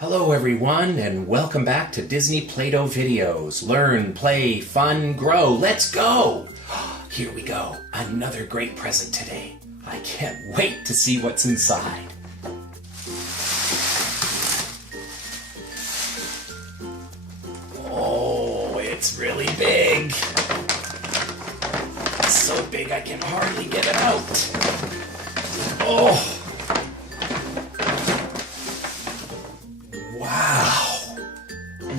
Hello everyone, and welcome back to Disney Play Doh videos. Learn, play, fun, grow. Let's go! Here we go. Another great present today. I can't wait to see what's inside. Oh, it's really big. It's so big I can hardly get it out. Oh! Wow!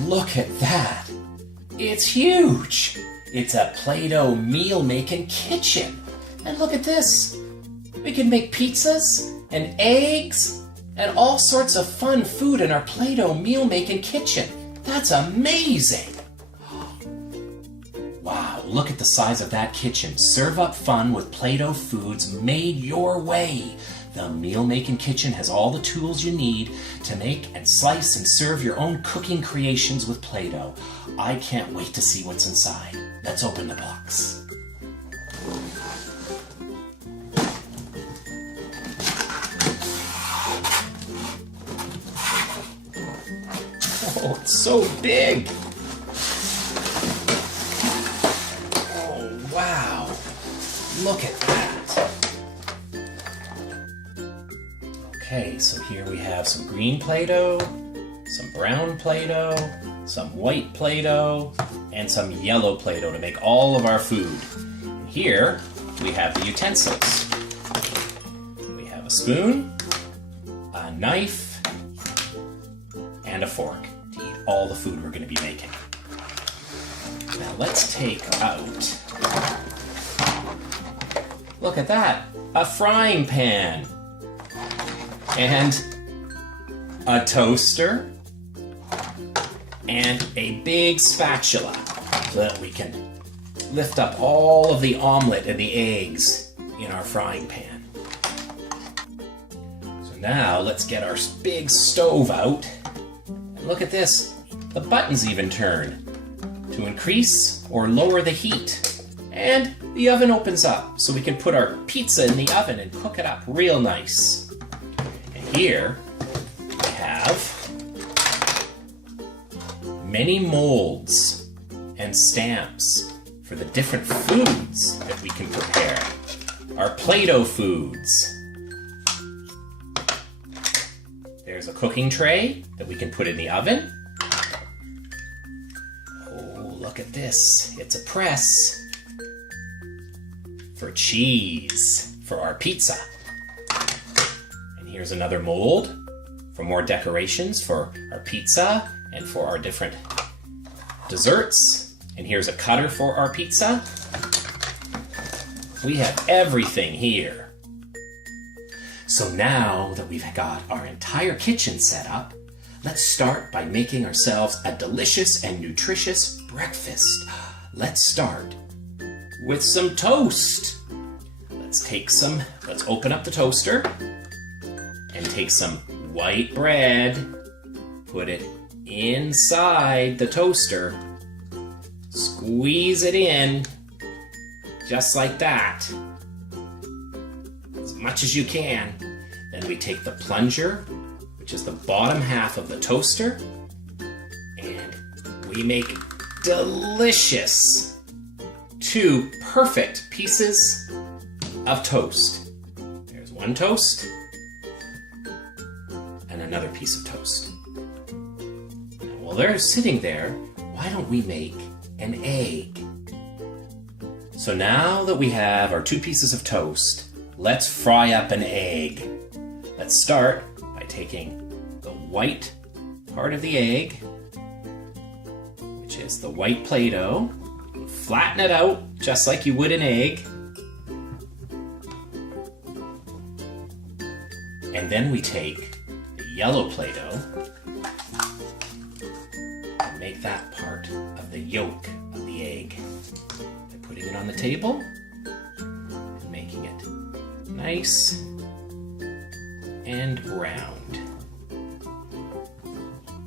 Look at that! It's huge! It's a Play Doh meal making kitchen. And look at this! We can make pizzas and eggs and all sorts of fun food in our Play Doh meal making kitchen. That's amazing! Wow, look at the size of that kitchen. Serve up fun with Play Doh foods made your way. The Meal Making Kitchen has all the tools you need to make and slice and serve your own cooking creations with Play Doh. I can't wait to see what's inside. Let's open the box. Oh, it's so big! Oh, wow! Look at that! Okay, so here we have some green Play Doh, some brown Play Doh, some white Play Doh, and some yellow Play Doh to make all of our food. And here we have the utensils. We have a spoon, a knife, and a fork to eat all the food we're going to be making. Now let's take out, look at that, a frying pan. And a toaster, and a big spatula so that we can lift up all of the omelet and the eggs in our frying pan. So now let's get our big stove out. And look at this, the buttons even turn to increase or lower the heat. And the oven opens up so we can put our pizza in the oven and cook it up real nice. Here we have many molds and stamps for the different foods that we can prepare. Our Play Doh foods. There's a cooking tray that we can put in the oven. Oh, look at this. It's a press for cheese for our pizza. Here's another mold for more decorations for our pizza and for our different desserts. And here's a cutter for our pizza. We have everything here. So now that we've got our entire kitchen set up, let's start by making ourselves a delicious and nutritious breakfast. Let's start with some toast. Let's open up the toaster. And take some white bread, put it inside the toaster, squeeze it in, just like that, as much as you can. Then we take the plunger, which is the bottom half of the toaster, and we make delicious 2 perfect pieces of toast. There's one toast, and another piece of toast. Now, while they're sitting there, why don't we make an egg? So now that we have our 2 pieces of toast, let's fry up an egg. Let's start by taking the white part of the egg, which is the white Play Doh, and flatten it out just like you would an egg. And then we take yellow Play Doh and make that part of the yolk of the egg by putting it on the table and making it nice and round.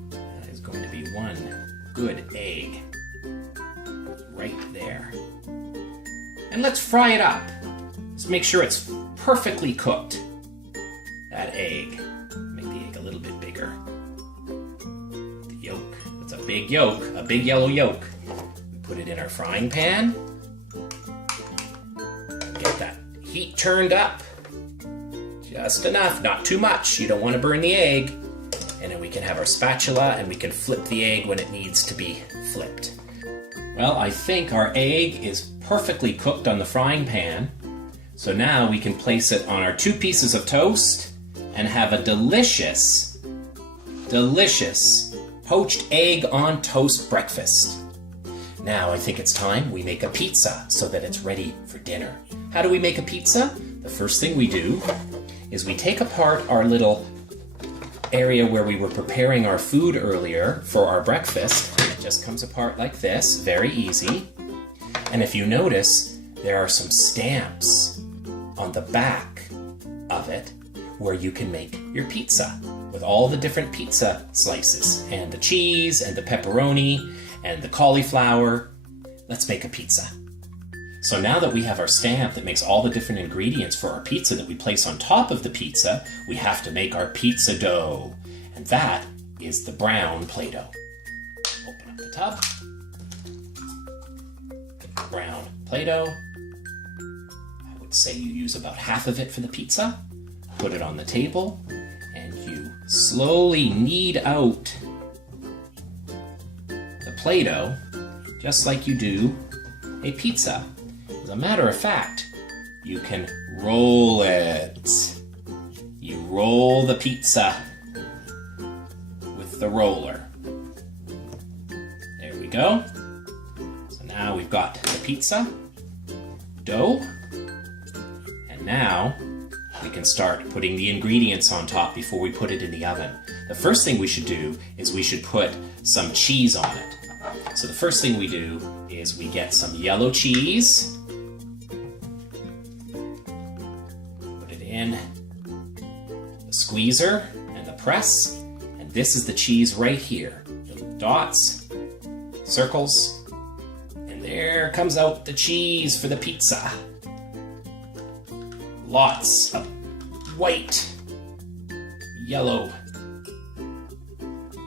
That is going to be one good egg right there. And let's fry it up. Let's make sure it's perfectly cooked. That egg. Make the egg a little bit bigger. big yolk, a big yellow yolk. We put it in our frying pan. Get that heat turned up. Just enough, not too much. You don't want to burn the egg. And then we can have our spatula and we can flip the egg when it needs to be flipped. Well, I think our egg is perfectly cooked on the frying pan. So now we can place it on our 2 pieces of toast and have a delicious, delicious poached egg on toast breakfast. Now I think it's time we make a pizza so that it's ready for dinner. How do we make a pizza? The first thing we do is we take apart our little area where we were preparing our food earlier for our breakfast. It just comes apart like this, very easy. And if you notice, there are some stamps on the back of it where you can make your pizza with all the different pizza slices and the cheese and the pepperoni and the cauliflower. Let's make a pizza. So now that we have our stamp that makes all the different ingredients for our pizza that we place on top of the pizza, we have to make our pizza dough. And that is the brown Play-Doh. Open up the tub. Brown Play-Doh. I would say you use about half of it for the pizza. Put it on the table and you slowly knead out the Play-Doh just like you do a pizza. As a matter of fact, you can roll it. You roll the pizza with the roller. There we go. So now we've got the pizza dough. And now we can start putting the ingredients on top before we put it in the oven. The first thing we should do is we should put some cheese on it. So the first thing we do is we get some yellow cheese. In the squeezer and the press, and this is the cheese right here. Little dots, circles, and there comes out the cheese for the pizza. Lots of white, yellow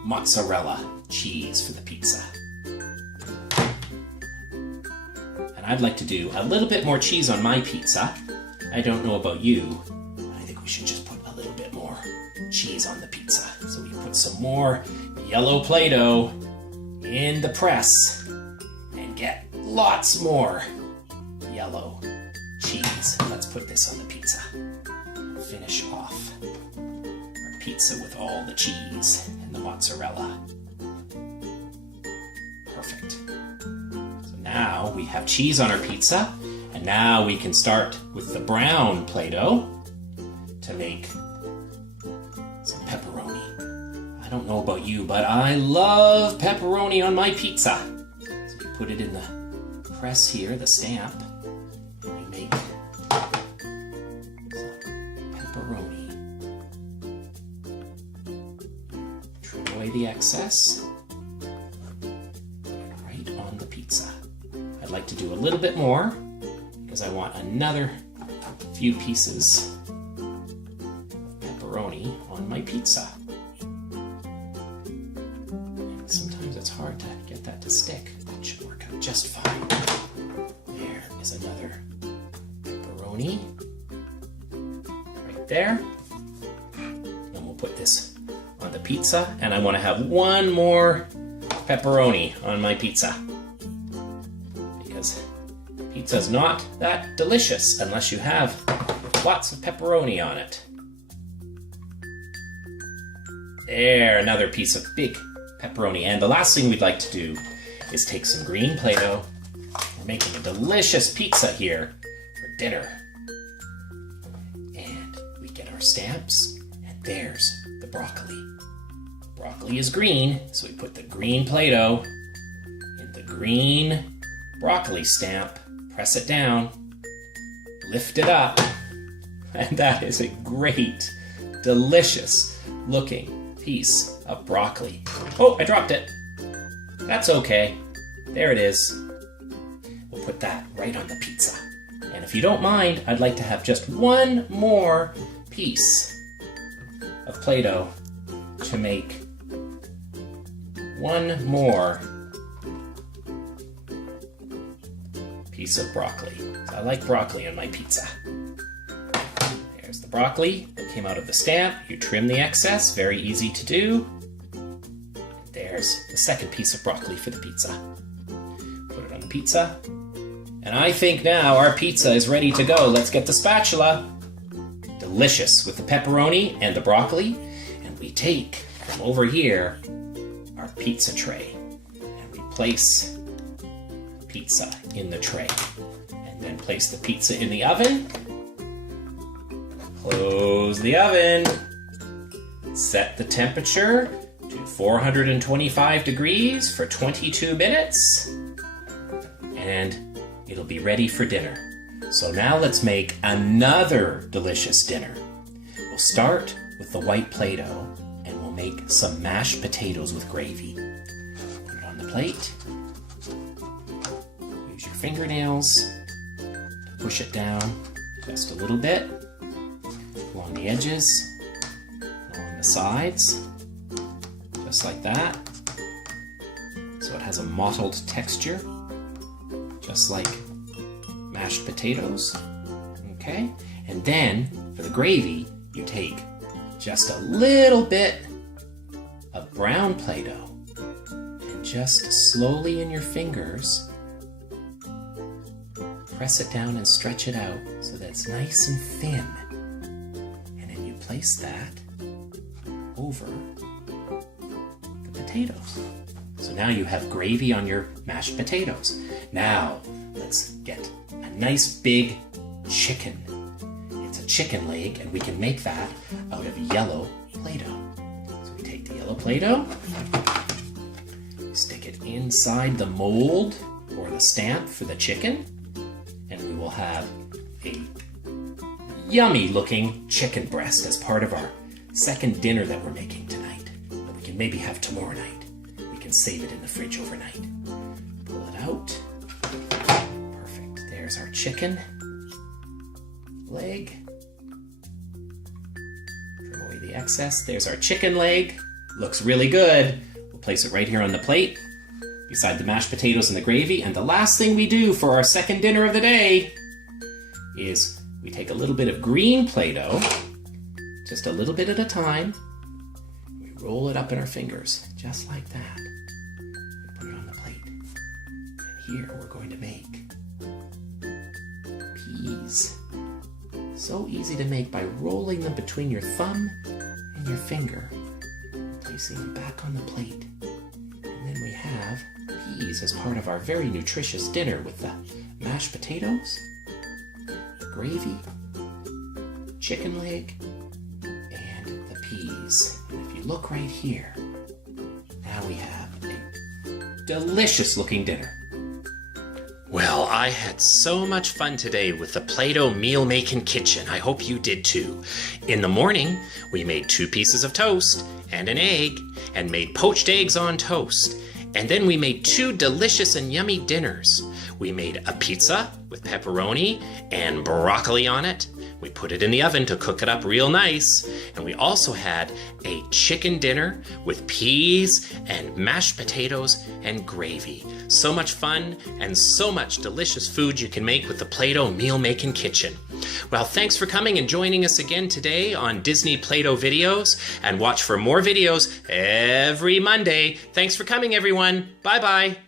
mozzarella cheese for the pizza. And I'd like to do a little bit more cheese on my pizza. I don't know about you, but I think we should just put a little bit more cheese on the pizza. So we put some more yellow Play-Doh in the press and get lots more yellow cheese. Let's put this on the pizza. Finish off our pizza with all the cheese and the mozzarella. Perfect. So now we have cheese on our pizza. And now we can start with the brown Play-Doh to make some pepperoni. I don't know about you, but I love pepperoni on my pizza. So you put it in the press here, the stamp, and we make some pepperoni. Trim away the excess. Right on the pizza. I'd like to do a little bit more, because I want another few pieces of pepperoni on my pizza. And sometimes it's hard to get that to stick. It should work out just fine. There is another pepperoni right there. Then we'll put this on the pizza, and I want to have one more pepperoni on my pizza, because pizza's not that delicious unless you have lots of pepperoni on it. There, another piece of big pepperoni. And the last thing we'd like to do is take some green Play-Doh. We're making a delicious pizza here for dinner. And we get our stamps, and there's the broccoli. Broccoli is green, so we put the green Play-Doh in the green broccoli stamp. Press it down, lift it up, and that is a great, delicious looking piece of broccoli. Oh, I dropped it. That's okay. There it is. We'll put that right on the pizza. And if you don't mind, I'd like to have just one more piece of Play-Doh to make one more piece of broccoli. I like broccoli on my pizza. There's the broccoli that came out of the stamp. You trim the excess, very easy to do. There's the second piece of broccoli for the pizza. Put it on the pizza. And I think now our pizza is ready to go. Let's get the spatula. Delicious with the pepperoni and the broccoli. And we take from over here our pizza tray. And we place pizza in the tray. And then place the pizza in the oven. Close the oven. Set the temperature to 425 degrees for 22 minutes. And it'll be ready for dinner. So now let's make another delicious dinner. We'll start with the white Play-Doh and we'll make some mashed potatoes with gravy. Put it on the plate. Use your fingernails to push it down just a little bit along the edges, along the sides, just like that. So it has a mottled texture, just like mashed potatoes. Okay, and then for the gravy, you take just a little bit of brown Play-Doh and just slowly in your fingers press it down and stretch it out so that it's nice and thin. And then you place that over the potatoes. So now you have gravy on your mashed potatoes. Now let's get a nice big chicken. It's a chicken leg, and we can make that out of yellow Play-Doh. So we take the yellow Play-Doh, stick it inside the mold or the stamp for the chicken, and we will have a yummy looking chicken breast as part of our second dinner that we're making tonight. That we can maybe have tomorrow night. We can save it in the fridge overnight. Pull it out. Perfect. There's our chicken leg. Trim away the excess. There's our chicken leg. Looks really good. We'll place it right here on the plate beside the mashed potatoes and the gravy. And the last thing we do for our second dinner of the day is we take a little bit of green Play-Doh, just a little bit at a time. We roll it up in our fingers, just like that. We put it on the plate. And here we're going to make peas. So easy to make by rolling them between your thumb and your finger, placing them back on the plate. And then we have peas as part of our very nutritious dinner with the mashed potatoes, the gravy, chicken leg, and the peas. And if you look right here, now we have a delicious looking dinner. Well, I had so much fun today with the Play-Doh Meal Making Kitchen. I hope you did too. In the morning, we made 2 pieces of toast and an egg and made poached eggs on toast. And then we made 2 delicious and yummy dinners. We made a pizza with pepperoni and broccoli on it. We put it in the oven to cook it up real nice. And we also had a chicken dinner with peas and mashed potatoes and gravy. So much fun and so much delicious food you can make with the Play-Doh Meal Making Kitchen. Well, thanks for coming and joining us again today on Disney Play Doh videos. And watch for more videos every Monday. Thanks for coming, everyone. Bye-bye.